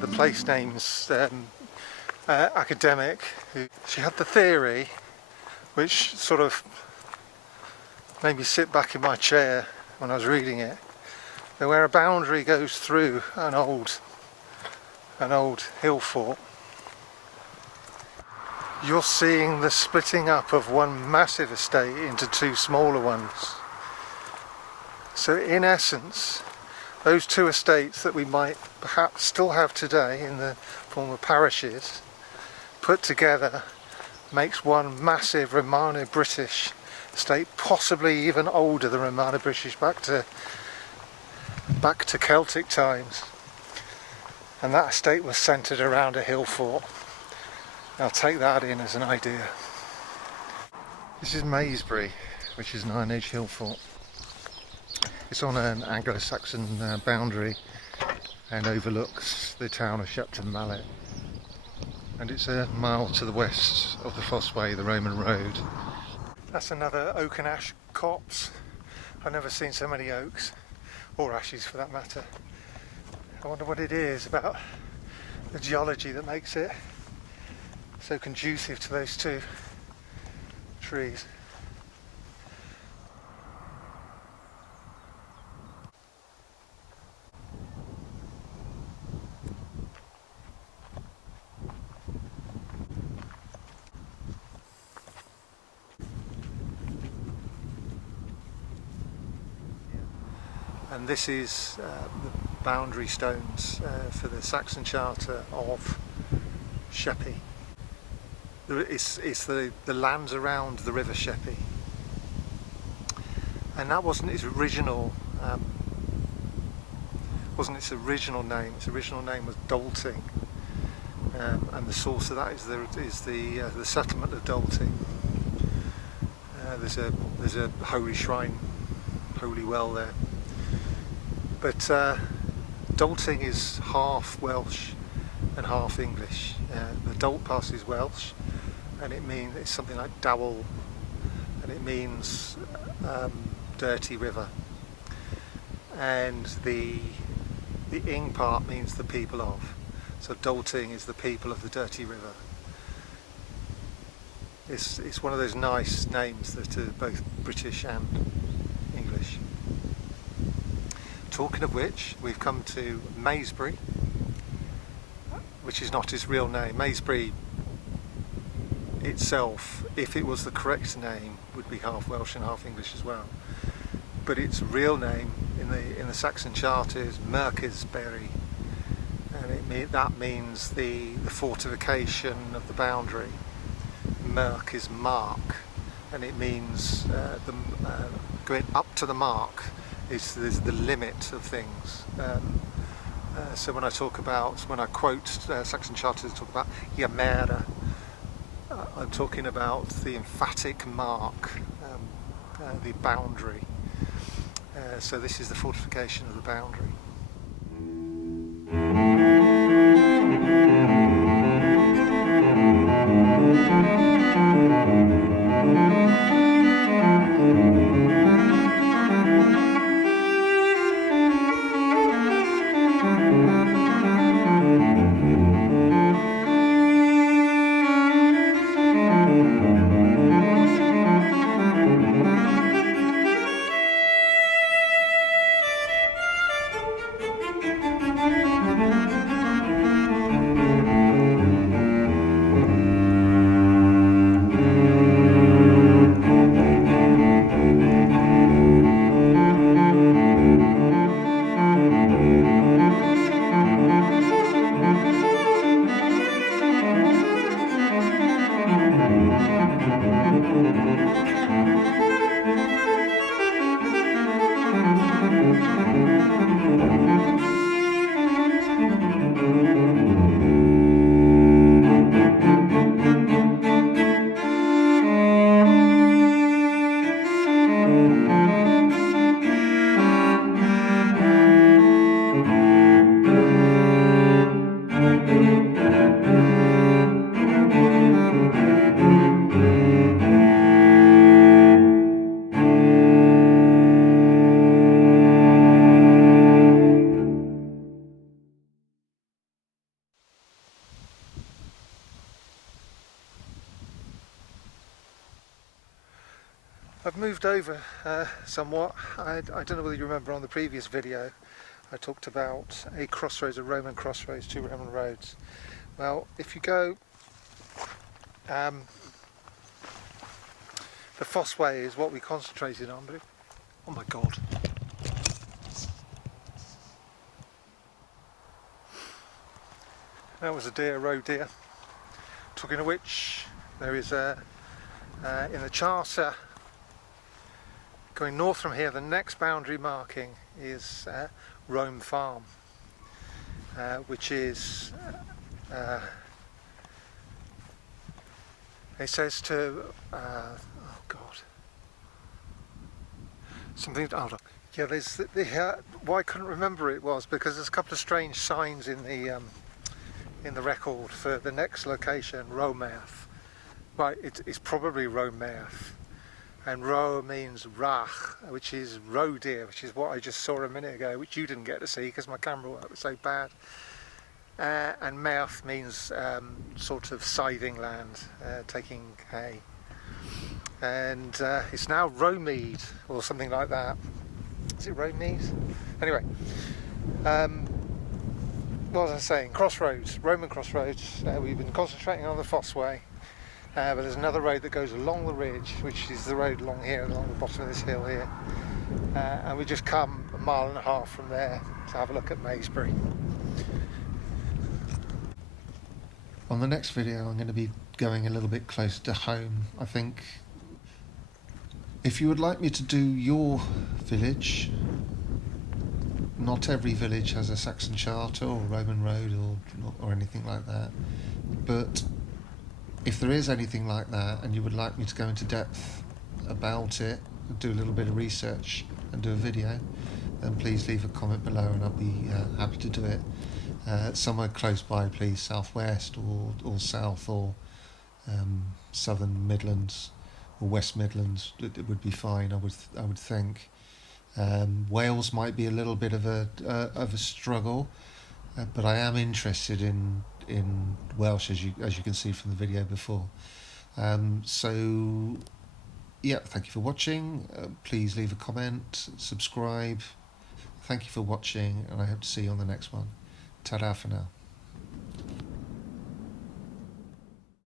the place names academic. She had the theory, which sort of made me sit back in my chair when I was reading it, that where a boundary goes through an old hill fort, you're seeing the splitting up of one massive estate into two smaller ones. So in essence, those two estates that we might perhaps still have today in the form of parishes, put together makes one massive Romano-British estate, possibly even older than Romano-British, back to Celtic times. And that estate was centred around a hill fort. I'll take that in as an idea. This is Maesbury, which is an Iron Age hill fort. It's on an Anglo-Saxon boundary and overlooks the town of Shepton Mallet. And it's a mile to the west of the Fossway, the Roman road. That's another oak and ash copse. I've never seen so many oaks, or ashes for that matter. I wonder what it is about the geology that makes it so conducive to those two trees. And this is the boundary stones for the Saxon Charter of Sheppey. It's the lands around the River Sheppey, and that wasn't its original name. Its original name was Dolting, and the source of that is the settlement of Dolting. There's a holy shrine, holy well there. But Dolting is half Welsh and half English. The Dolt part is Welsh, and it's something like Dowel, and it means dirty river. And the Ing part means the people of. So Dolting is the people of the dirty river. It's one of those nice names that are both British and English. Talking of which, we've come to Maesbury, which is not its real name. Maesbury itself, if it was the correct name, would be half Welsh and half English as well. But its real name in the Saxon Charter is Merkesbury, and that means the fortification of the boundary. Merk is mark, and it means going up to the mark is the limit of things. So when I quote Saxon Charters, talk about Yamera, I'm talking about the emphatic mark, the boundary. So this is the fortification of the boundary. I've moved over somewhat. I don't know whether you remember on the previous video I talked about a crossroads, a Roman crossroads, two Roman roads. Well, if you go, the Fosse Way is what we concentrated on, but oh my god. That was a deer, a roe deer. Talking of which, there is a, in the charter, going north from here, the next boundary marking is Rome Farm, which is, it says to, oh god, something, hold on. Yeah, there's why I couldn't remember it was because there's a couple of strange signs in the record for the next location, Romouth. Right, it's probably Romouth. And roe means rach, which is roe deer, which is what I just saw a minute ago, which you didn't get to see because my camera work was so bad. And mouth means sort of scything land, taking hay. And it's now Romead, or something like that. Is it Romead? Anyway, what was I saying? Crossroads, Roman crossroads. We've been concentrating on the Fosse Way. But there's another road that goes along the ridge, which is the road along here, along the bottom of this hill here. And we just come 1.5 miles from there to have a look at Maesbury. On the next video I'm going to be going a little bit closer to home. I think if you would like me to do your village, not every village has a Saxon charter or Roman road or anything like that, but if there is anything like that and you would like me to go into depth about it, do a little bit of research and do a video, then please leave a comment below and I'll be happy to do it. Somewhere close by, please, southwest or south or southern Midlands or West Midlands, it would be fine. I would think. Wales might be a little bit of a struggle, but I am interested in Welsh, as you can see from the video before. So yeah, thank you for watching. Please leave a comment, subscribe. Thank you for watching, and I hope to see you on the next one. Ta-da for now.